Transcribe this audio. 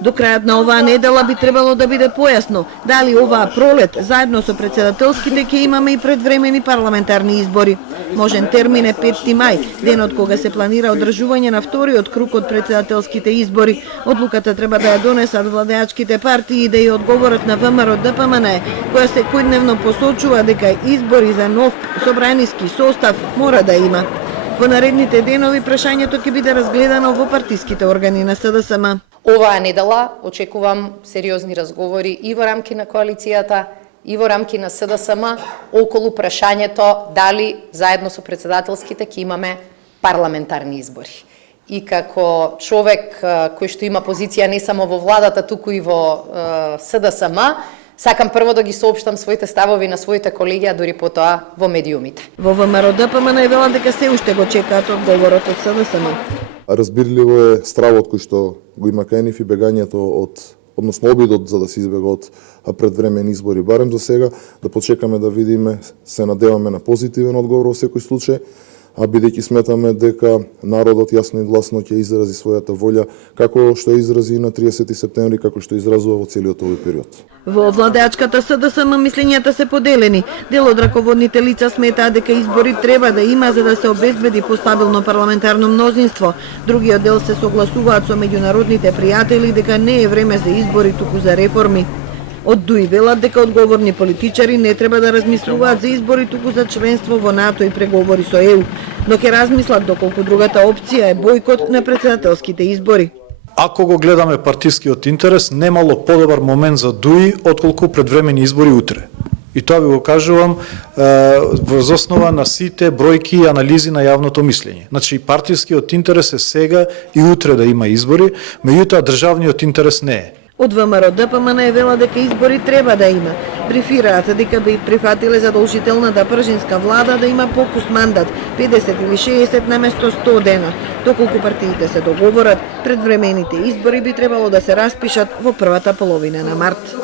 До крајот на оваа недела би требало да биде појасно дали оваа пролет заедно со претседателските ќе имаме и предвремени парламентарни избори. Можен термин е 5 мај, денот кога се планира одржување на вториот круг од претседателските избори. Одлуката треба да ја донесат владеачките партии и да ја одговорат на ВМРО ДПМН, која секојдневно посочува дека избори за нов собраниски состав мора да има. Во наредните денови прашањето ќе биде разгледано во партиските органи на СДСМ. Оваа недела очекувам сериозни разговори и во рамки на коалицијата, и во рамки на СДСМ околу прашањето дали заедно со претседателските ќе имаме парламентарни избори. И како човек кој што има позиција не само во владата, туку и во СДСМ, сакам прво да ги соопштам своите ставови на своите колеги, а дури потоа во медиумите. Во ВМРО ДПМН велат дека се уште го чекаат одговорот од СДСМ. Разбирливо е стравот кој што го има кај нив и бегањето односно обидот за да се избега од предвремени избори. Барем за сега да почекаме да видиме, се надеваме на позитивен одговор во секој случај, а бидејќи сметаме дека народот јасно и гласно ќе изрази својата волја, како што изрази на 30 септември, како што изразува во целиот овој период. Во владеачката СДСМ мислењата се поделени. Дел од раководните лица сметаат дека избори треба да има за да се обезбеди постабилно парламентарно мнозинство. Другиот дел се согласуваат со меѓународните пријатели дека не е време за избори, туку за реформи. Од ДУИ велат дека одговорни политичари не треба да размислуваат за избори, туку за членство во НАТО и преговори со ЕУ, но ќе размислат доколку другата опција е бојкот на претседателските избори. Ако го гледаме партискиот интерес, немало подобар момент за ДУИ отколку предвремени избори утре. И тоа ви го кажувам врз основа на сите бројки и анализи на јавното мислење. Значи, партискиот интерес е сега и утре да има избори, меѓутоа државниот интерес не е. Од ВМРО ДПМН е вела дека избори треба да има. Брифираат дека би прифатиле задолжителната пржинска влада да има покус мандат 50 или 60 наместо 100 дена. Доколку партиите се договорат, предвремените избори би требало да се распишат во првата половина на март.